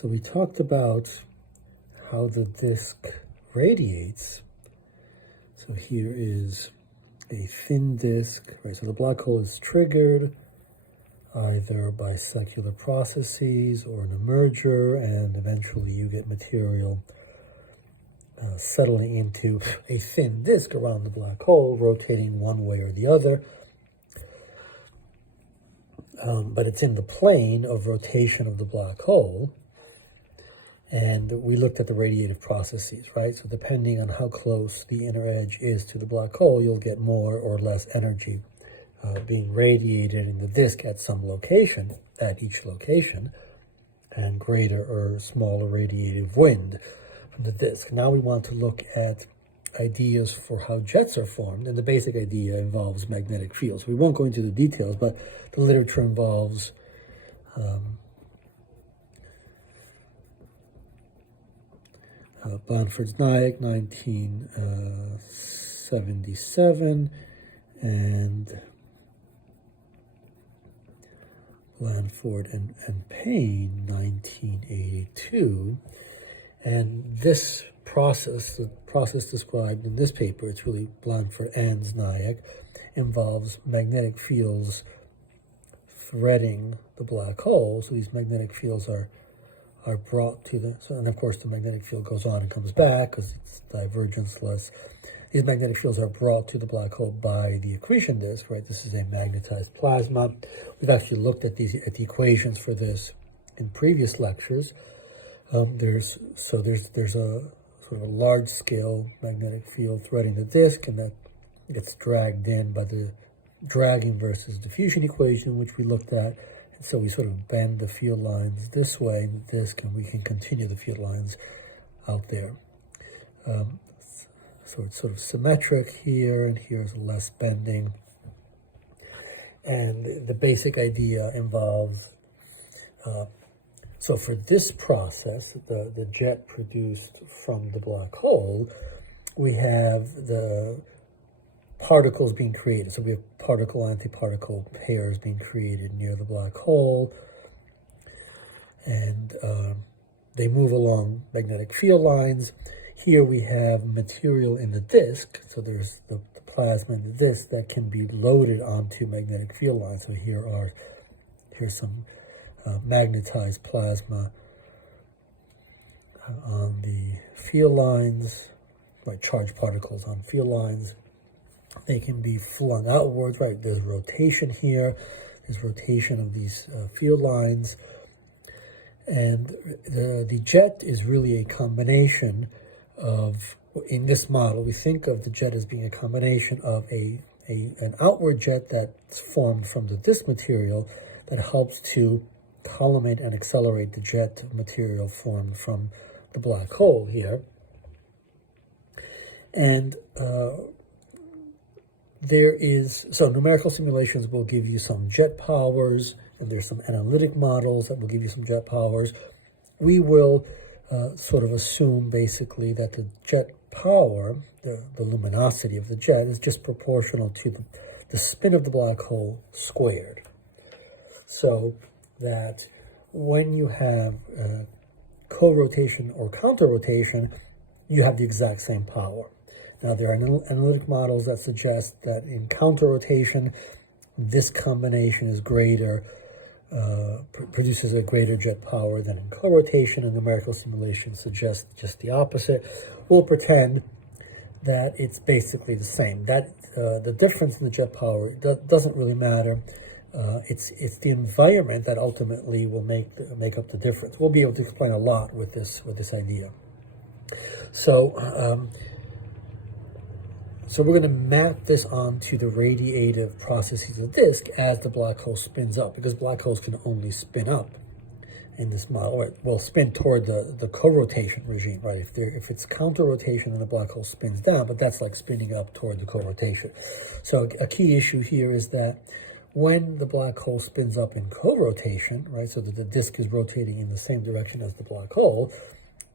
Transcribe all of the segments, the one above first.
So we talked about how the disk radiates. So here is a thin disk, right? So the black hole is triggered either by secular processes or an emerger, and eventually you get material settling into a thin disk around the black hole, rotating one way or the other. But it's in the plane of rotation of the black hole. And we looked at the radiative processes, right? So depending on how close the inner edge is to the black hole, you'll get more or less energy being radiated in the disk at some location, at each location, and greater or smaller radiative wind from the disk. Now we want to look at ideas for how jets are formed, and the basic idea involves magnetic fields. We won't go into the details, but the literature involves Blanford's-Nyack, 1977, and Blanford and Payne, 1982. And this process, the process described in this paper, it's really Blanford and Nyack, involves magnetic fields threading the black hole. So these magnetic fields are brought to the, and of course the magnetic field goes on and comes back because it's divergenceless. These magnetic fields are brought to the black hole by the accretion disk, right? This is a magnetized plasma. We've actually looked at the equations for this in previous lectures. There's a sort of a large scale magnetic field threading the disk, and that gets dragged in by the dragging versus diffusion equation, which we looked at. And so we sort of bend the field lines this way in the disk, and we can continue the field lines out there. So it's sort of symmetric here, and here's less bending. And the basic idea involves, so for this process, the jet produced from the black hole, we have the particles being created. So we have particle-antiparticle pairs being created near the black hole, and they move along magnetic field lines. Here we have material in the disk, so there's the plasma in the disk that can be loaded onto magnetic field lines. So here's some magnetized plasma on the field lines, like charged particles on field lines. They can be flung outwards, right? There's rotation here. There's rotation of these field lines. And the jet is really a combination of, in this model, we think of the jet as being a combination of an outward jet that's formed from the disk material that helps to collimate and accelerate the jet material formed from the black hole here. And so numerical simulations will give you some jet powers, and there's some analytic models that will give you some jet powers. We will sort of assume basically that the jet power, the luminosity of the jet, is just proportional to the spin of the black hole squared. So that when you have co-rotation or counter-rotation, you have the exact same power. Now, there are analytic models that suggest that in counter-rotation, this combination is greater, produces a greater jet power than in co-rotation, and numerical simulation suggests just the opposite. We'll pretend that it's basically the same. That the difference in the jet power doesn't really matter. It's the environment that ultimately will make up the difference. We'll be able to explain a lot with this idea. So we're going to map this onto the radiative processes of the disk as the black hole spins up, because black holes can only spin up in this model. Right? Well, spin toward the co-rotation regime, right? If it's counter-rotation, then the black hole spins down, but that's like spinning up toward the co-rotation. So a key issue here is that when the black hole spins up in co-rotation, right, so that the disk is rotating in the same direction as the black hole,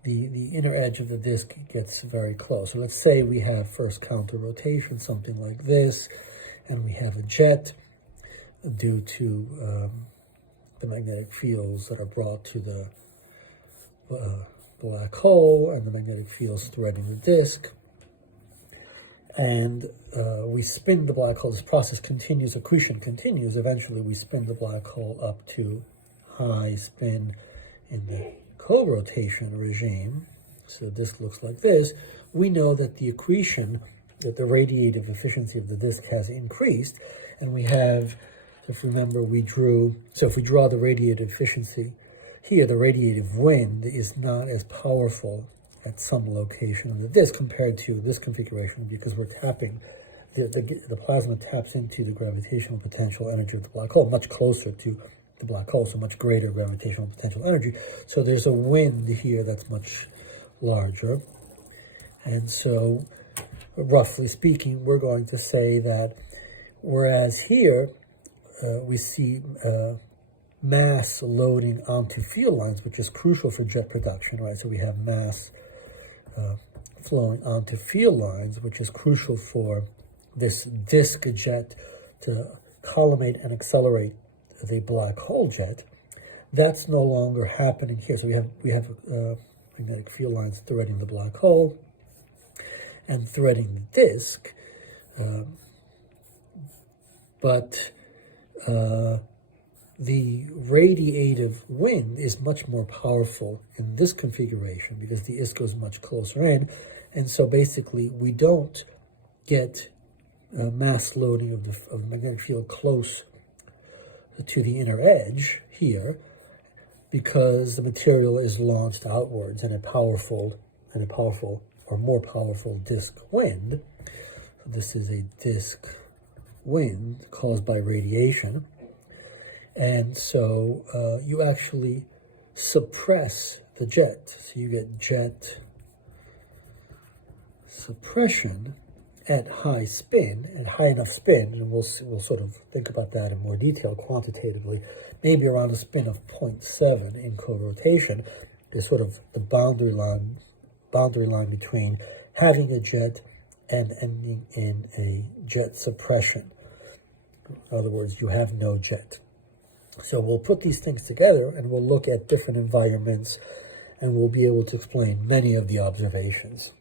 the inner edge of the disk gets very close. So let's say we have first counter rotation, something like this, and we have a jet due to the magnetic fields that are brought to the black hole and the magnetic field's threading the disk. And we spin the black hole. This process continues, accretion continues. Eventually, we spin the black hole up to high spin in the co-rotation regime. So this looks like this. We know that the accretion, that the radiative efficiency of the disk has increased. And we have, if you remember, we drew, so if we draw the radiative efficiency here, the radiative wind is not as powerful at some location on the disk compared to this configuration, because we're tapping, the plasma taps into the gravitational potential energy of the black hole, much closer to the black hole, so much greater gravitational potential energy. So there's a wind here that's much larger. And so, roughly speaking, we're going to say that whereas here we see mass loading onto field lines, which is crucial for jet production, right? So we have mass flowing onto field lines, which is crucial for this disk jet to collimate and accelerate the black hole jet. That's no longer happening here. So we have magnetic field lines threading the black hole and threading the disk, but the radiative wind is much more powerful in this configuration because the ISCO is much closer in. And so basically we don't get mass loading of the magnetic field close to the inner edge here, because the material is launched outwards in a powerful or more powerful disk wind. So this is a disk wind caused by radiation. And so you actually suppress the jet. So you get jet suppression at high spin, at high enough spin, and we'll sort of think about that in more detail quantitatively, maybe around a spin of 0.7 in co-rotation is sort of the boundary line between having a jet and ending in a jet suppression. In other words, you have no jet. So we'll put these things together and we'll look at different environments and we'll be able to explain many of the observations.